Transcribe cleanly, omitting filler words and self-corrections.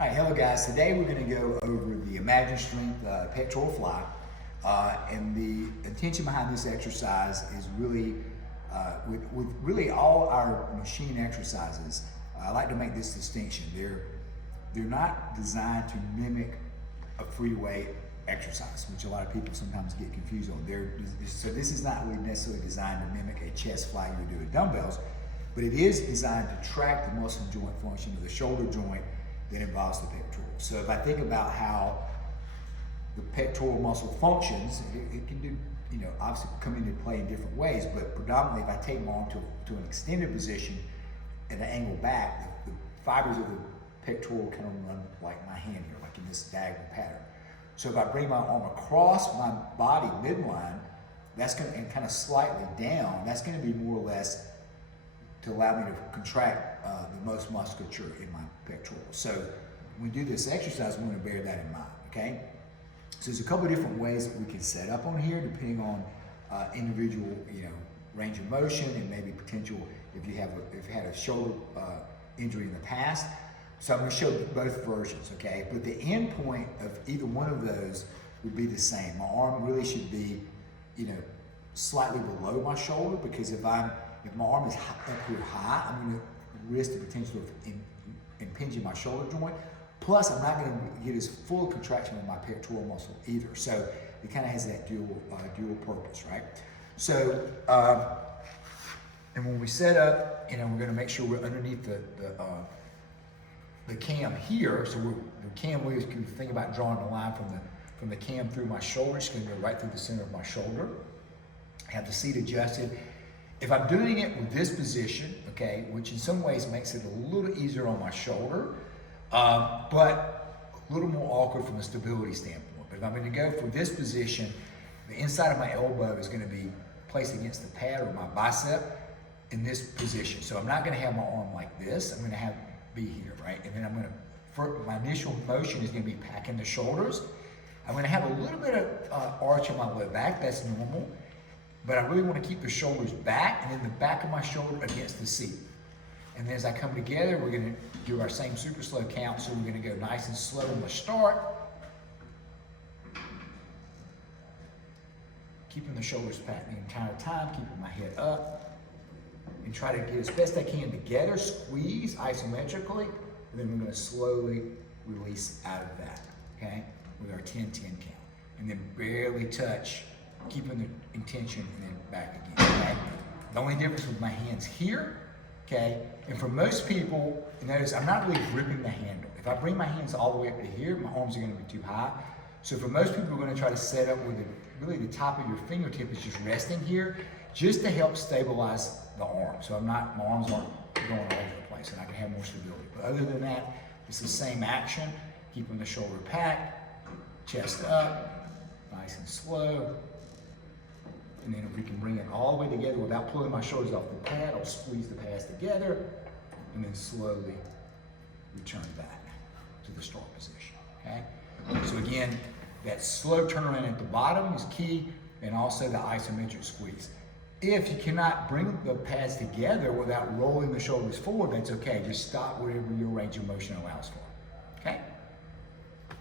All right, hello guys. Today we're going to go over the Imagine Strength pectoral fly. And the intention behind this exercise is really, with really all our machine exercises, I like to make this distinction. They're not designed to mimic a free weight exercise, which a lot of people sometimes get confused on. So this is not really necessarily designed to mimic a chest fly you would do with dumbbells, but it is designed to track the muscle and joint function of the shoulder joint that involves the pectoral. So if I think about how the pectoral muscle functions, it can do, obviously come into play in different ways, but predominantly if I take my arm to an extended position at an angle back, the fibers of the pectoral kind of run like my hand here, like in this diagonal pattern. So if I bring my arm across my body midline, that's going to, and kind of slightly down, that's going to be more or less to allow me to contract the most musculature in my pectoral. So when we do this exercise, we want to bear that in mind, okay? So there's a couple of different ways that we can set up on here, depending on individual, range of motion and maybe potential if you had a shoulder injury in the past. So I'm going to show both versions, okay? But the end point of either one of those would be the same. My arm really should be, slightly below my shoulder, because if my arm is up here high, I'm going to risk the potential of impinging my shoulder joint. Plus, I'm not going to get as full a contraction of my pectoral muscle either. So it kind of has that dual purpose, right? So, and when we set up, we're going to make sure we're underneath the cam here. So the cam, we can think about drawing a line from the cam through my shoulder. It's going to go right through the center of my shoulder. Have the seat adjusted. If I'm doing it with this position, okay, which in some ways makes it a little easier on my shoulder, but a little more awkward from a stability standpoint. But if I'm going to go for this position, the inside of my elbow is going to be placed against the pad or my bicep in this position. So I'm not going to have my arm like this. I'm going to be here, right? And then my initial motion is going to be packing the shoulders. I'm going to have a little bit of arch on my low back. That's normal. But I really want to keep the shoulders back and then the back of my shoulder against the seat. And then as I come together, we're going to do our same super slow count. So we're going to go nice and slow in the start. Keeping the shoulders back the entire time, keeping my head up. And try to get as best I can together, squeeze isometrically. And then we're going to slowly release out of that, okay? With our 10-10 count. And then barely touch, keeping the intention, and then back again, okay? The only difference with my hands here, okay? And for most people, notice I'm not really gripping the handle. If I bring my hands all the way up to here, my arms are gonna be too high. So for most people, we're gonna try to set up with really the top of your fingertip is just resting here, just to help stabilize the arm. So my arms aren't going all over the place, and I can have more stability. But other than that, it's the same action, keeping the shoulder packed, chest up, nice and slow. And then if we can bring it all the way together without pulling my shoulders off the pad, I'll squeeze the pads together and then slowly return back to the start position, okay? So again, that slow turnaround at the bottom is key, and also the isometric squeeze. If you cannot bring the pads together without rolling the shoulders forward, that's okay. Just stop whatever your range of motion allows for, okay?